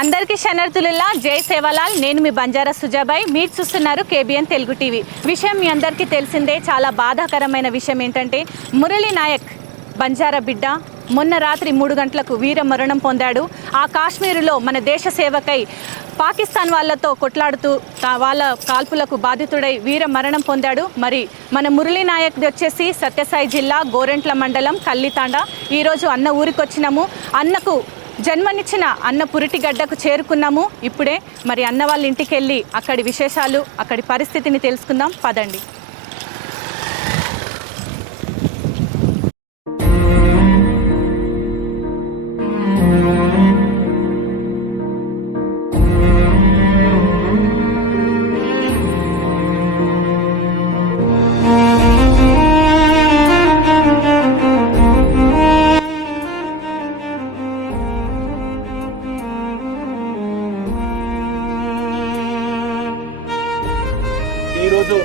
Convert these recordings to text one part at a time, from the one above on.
అందరికీ శనర్థులుల్లా జై సేవలాల్. నేను మీ బంజారా సుజాబాయ్. మీరు చూస్తున్నారు కేబిఎన్ తెలుగు టీవీ. విషయం మీ అందరికీ తెలిసిందే. చాలా బాధాకరమైన విషయం ఏంటంటే మురళీ నాయక్ బంజారా బిడ్డ మొన్న రాత్రి 3 గంటలకు వీర మరణం పొందాడు. ఆ కాశ్మీరులో మన దేశ సేవకై పాకిస్తాన్ వాళ్ళతో కొట్లాడుతూ వాళ్ళ కాల్పులకు బాధితుడై వీర మరణం పొందాడు. మరి మన మురళీ నాయక్ వచ్చేసి సత్యసాయి జిల్లా గోరెంట్ల మండలం కల్లితాండ. ఈరోజు అన్న ఊరికి వచ్చినాము. అన్నకు జన్మనిచ్చిన అన్న పురిటిగడ్డకు చేరుకున్నాము. ఇప్పుడే మరి అన్న వాళ్ళ ఇంటికి వెళ్ళి అక్కడి విశేషాలు, అక్కడి పరిస్థితిని తెలుసుకుందాం. పదండి. ఈరోజు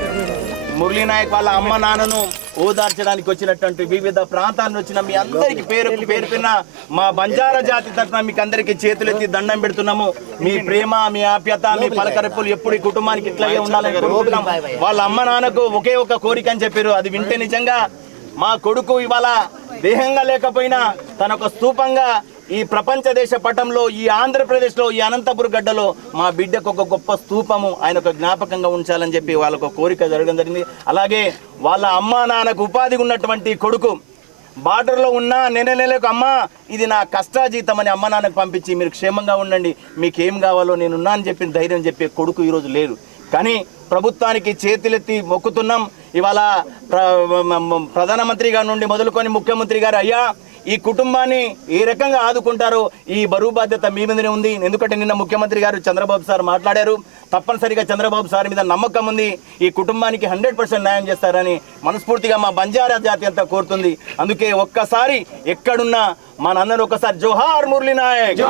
మురళీ నాయక్ వాళ్ళ అమ్మ నాన్నను ఓదార్చడానికి వచ్చినటువంటి వివిధ ప్రాంతాల వచ్చిన మీ అందరికి పేరున మా బంజారా జాతి తరఫున మీకు అందరికి చేతులెత్తి దండం పెడుతున్నాము. మీ ప్రేమ, మీ ఆప్యత, మీ పలకరింపులు ఎప్పుడు ఈ కుటుంబానికి ఇట్లాగే ఉండాలని కోరుకుంటున్నాం. వాళ్ళ అమ్మ నాన్నకు ఒకే ఒక కోరిక అని చెప్పారు. అది వింటే నిజంగా మా కొడుకు ఇవాళ దేహంగా లేకపోయినా తన ఒక స్తూపంగా ఈ ప్రపంచ దేశ పటంలో, ఈ ఆంధ్రప్రదేశ్లో, ఈ అనంతపురం గడ్డలో మా బిడ్డకు ఒక గొప్ప స్తూపము ఆయన ఒక జ్ఞాపకంగా ఉంచాలని చెప్పి వాళ్ళకు కోరిక జరగడం జరిగింది. అలాగే వాళ్ళ అమ్మ నాన్నకు ఉపాధిగా ఉన్నటువంటి కొడుకు బార్డర్లో ఉన్న నెలకు అమ్మ ఇది నా కష్టాజీతం అని అమ్మ నాన్నకు పంపించి మీరు క్షేమంగా ఉండండి, మీకేం కావాలో నేనున్నా అని చెప్పిన ధైర్యం చెప్పే కొడుకు ఈరోజు లేరు. కానీ ప్రభుత్వానికి చేతులెత్తి మొక్కుతున్నాం. ఇవాళ ప్రధానమంత్రి గారి నుండి మొదలుకొని ముఖ్యమంత్రి గారు అయ్యా ఈ కుటుంబాన్ని ఏ రకంగా ఆదుకుంటారో ఈ బరువు బాధ్యత మీ మీదనే ఉంది. ఎందుకంటే నిన్న ముఖ్యమంత్రి గారు చంద్రబాబు సార్ మాట్లాడారు. తప్పనిసరిగా చంద్రబాబు సార్ మీద నమ్మకం ఉంది. ఈ కుటుంబానికి 100% న్యాయం చేస్తారని మనస్ఫూర్తిగా మా బంజారా జాతి అంతా కోరుతుంది. అందుకే ఒక్కసారి ఎక్కడున్నా మా నాన్నను ఒకసారి జోహార్ మురళీ నాయక్.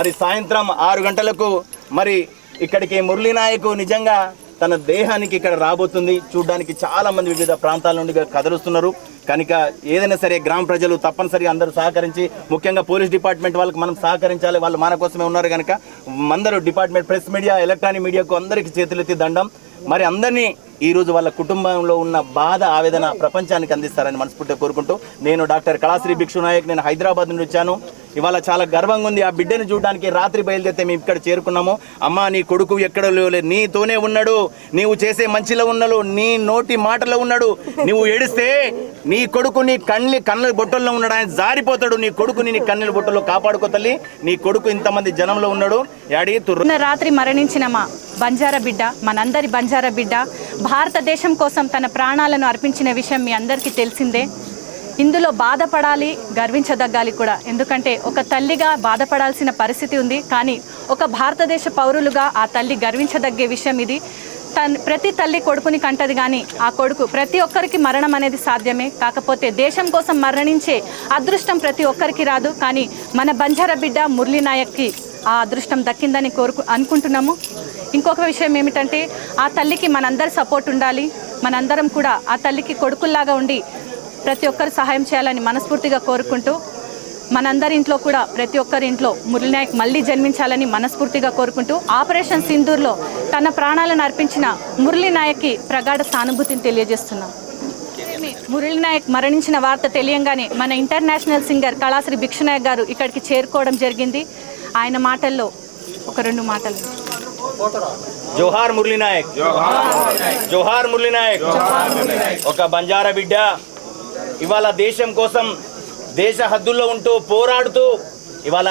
మరి సాయంత్రం 6 గంటలకు మరి ఇక్కడికి మురళీ నాయక్ నిజంగా తన దేహానికి ఇక్కడ రాబోతుంది. చూడడానికి చాలా మంది వివిధ ప్రాంతాల నుండి కదలుస్తున్నారు. కనుక ఏదైనా సరే గ్రామ ప్రజలు తప్పనిసరిగా అందరూ సహకరించి, ముఖ్యంగా పోలీస్ డిపార్ట్మెంట్ వాళ్ళకి మనం సహకరించాలి. వాళ్ళు మన కోసమే ఉన్నారు కనుక అందరూ డిపార్ట్మెంట్, ప్రెస్ మీడియా, ఎలక్ట్రానిక్ మీడియాకు అందరికీ చేతులెత్తి దండం. మరి అందరినీ ఈరోజు వాళ్ళ కుటుంబంలో ఉన్న బాధ, ఆవేదన ప్రపంచానికి అందిస్తారని మనస్ఫూర్తిగా కోరుకుంటూ నేను డాక్టర్ కళాశ్రీ భిక్షు నాయక్, నేను హైదరాబాద్ నుండి వచ్చాను. ఇవాళ చాలా గర్వంగా ఉంది. ఆ బిడ్డను చూడడానికి రాత్రి బయలుదేరితే మేము ఇక్కడ చేరుకున్నాము. అమ్మ నీ కొడుకు ఎక్కడ లేవు, నీతోనే ఉన్నాడు, నీవు చేసే మంచిలో ఉన్నాడు, నీ నోటి మాటలో ఉన్నాడు. నువ్వు ఏడిస్తే నీ కొడుకు నీ కళ్ళ బొట్టల్లో ఉన్నాడు, ఆయన జారిపోతాడు. నీ కొడుకు నీ కన్నెల బొట్టల్లో కాపాడుకో తల్లి. నీ కొడుకు ఇంతమంది జనంలో ఉన్నాడు. రాత్రి మరణించిన మా బంజారా బిడ్డ, మనందరి బంజారా బిడ్డ భారతదేశం కోసం తన ప్రాణాలను అర్పించిన విషయం మీ అందరికీ తెలిసిందే. ఇందులో బాధపడాలి, గర్వించదగ్గాలి కూడా. ఎందుకంటే ఒక తల్లిగా బాధపడాల్సిన పరిస్థితి ఉంది. కానీ ఒక భారతదేశ పౌరులుగా ఆ తల్లి గర్వించదగ్గే విషయం ఇది. ప్రతి తల్లి కొడుకుని కంటది, కానీ ఆ కొడుకు ప్రతి ఒక్కరికి మరణం అనేది సాధ్యమే. కాకపోతే దేశం కోసం మరణించే అదృష్టం ప్రతి ఒక్కరికి రాదు. కానీ మన బంజారా బిడ్డ మురళీ నాయక్కి ఆ అదృష్టం దక్కిందని అనుకుంటున్నాము. ఇంకొక విషయం ఏమిటంటే ఆ తల్లికి మనందరి సపోర్ట్ ఉండాలి. మనందరం కూడా ఆ తల్లికి కొడుకుల్లాగా ఉండి ప్రతి ఒక్కరు సహాయం చేయాలని మనస్ఫూర్తిగా కోరుకుంటూ, మనందరి ఇంట్లో కూడా ప్రతి ఒక్కరి ఇంట్లో మురళీ నాయక్ మళ్ళీ జన్మించాలని మనస్ఫూర్తిగా కోరుకుంటూ, ఆపరేషన్ సింధూర్లో తన ప్రాణాలను అర్పించిన మురళీ నాయక్కి ప్రగాఢ సానుభూతిని తెలియజేస్తున్నాం. మురళీ నాయక్ మరణించిన వార్త తెలియంగానే మన ఇంటర్నేషనల్ సింగర్ కళాశ్రీ భిక్షు నాయక్ గారు ఇక్కడికి చేరుకోవడం జరిగింది. ఆయన మాటల్లో ఒక 2 మాటలు. జోహార్ మురళీ నాయక్, జోహార్ మురళీ నాయక్. ఒక బంజారా బిడ్డ ఇవాళ దేశం కోసం దేశ హద్దుల్లో ఉంటూ పోరాడుతూ ఇవాళ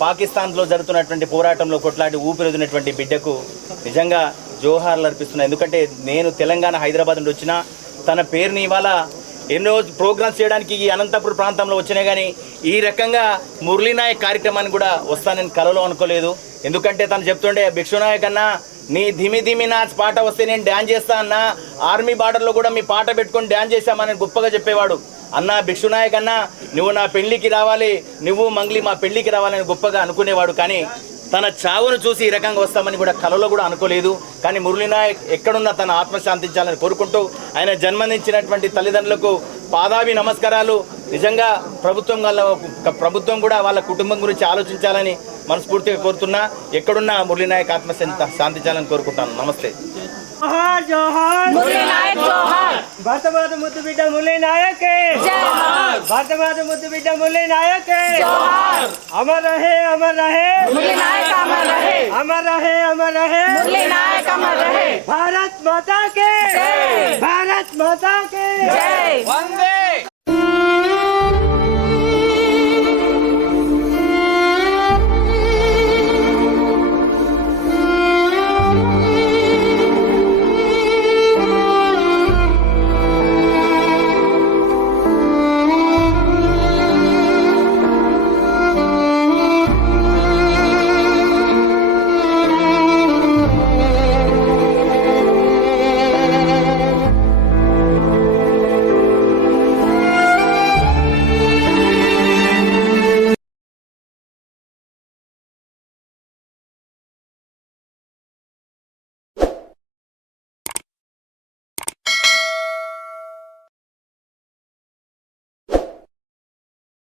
పాకిస్తాన్లో జరుగుతున్నటువంటి పోరాటంలో కొట్లాడి ఊపిరిదినటువంటి బిడ్డకు నిజంగా జోహార్లు అర్పిస్తున్నాను. ఎందుకంటే నేను తెలంగాణ, హైదరాబాద్ నుండి వచ్చిన తన పేరుని ఇవాళ ఎన్నో ప్రోగ్రామ్స్ చేయడానికి ఈ అనంతపురం ప్రాంతంలో వచ్చినాయి. కానీ ఈ రకంగా మురళీ నాయక్ కార్యక్రమాన్ని కూడా వస్తానని కలలో అనుకోలేదు. ఎందుకంటే తను చెప్తుండే, భిక్షు నాయక్ అన్నా నీ ధిమి ధిమి నాచ్ పాట వస్తే నేను డ్యాన్స్ చేస్తా అన్నా, ఆర్మీ బార్డర్లో కూడా మీ పాట పెట్టుకొని డ్యాన్స్ చేశామని గొప్పగా చెప్పేవాడు. అన్న భిక్షు నాయక్ అన్నా నువ్వు నా పెళ్లికి రావాలి, నువ్వు మంగ్లీ మా పెళ్లికి రావాలని గొప్పగా అనుకునేవాడు. కానీ తన చావును చూసి ఈ రకంగా వస్తామని కూడా కలలో కూడా అనుకోలేదు. కానీ మురళీ నాయక్ ఎక్కడున్నా తన ఆత్మ శాంతించాలని కోరుకుంటూ ఆయన జన్మనిచ్చినటువంటి తల్లిదండ్రులకు పాదాభి నమస్కారాలు. నిజంగా ప్రభుత్వం కూడా వాళ్ళ కుటుంబం గురించి ఆలోచించాలని మనస్ఫూర్తిగా కోరుతున్నా. ఎక్కడున్నా మురళీ నాయక్ శాంతించాలని కోరుకుంటాను. నమస్తే. जोहार जोहार మురళీ నాయక్ జోహార్. भारत माता मुद्दु बिड्ड मुरली नायक జోహార్. भारत माता मुद्दु बिड्ड मुरली नायक జోహార్. अमर रहे మురళీ నాయक అమర్ రహే. अमर रहे మురళీ నాయక్ అమర్ రహే. भारत माता के जय. भारत माता के జై. वंदे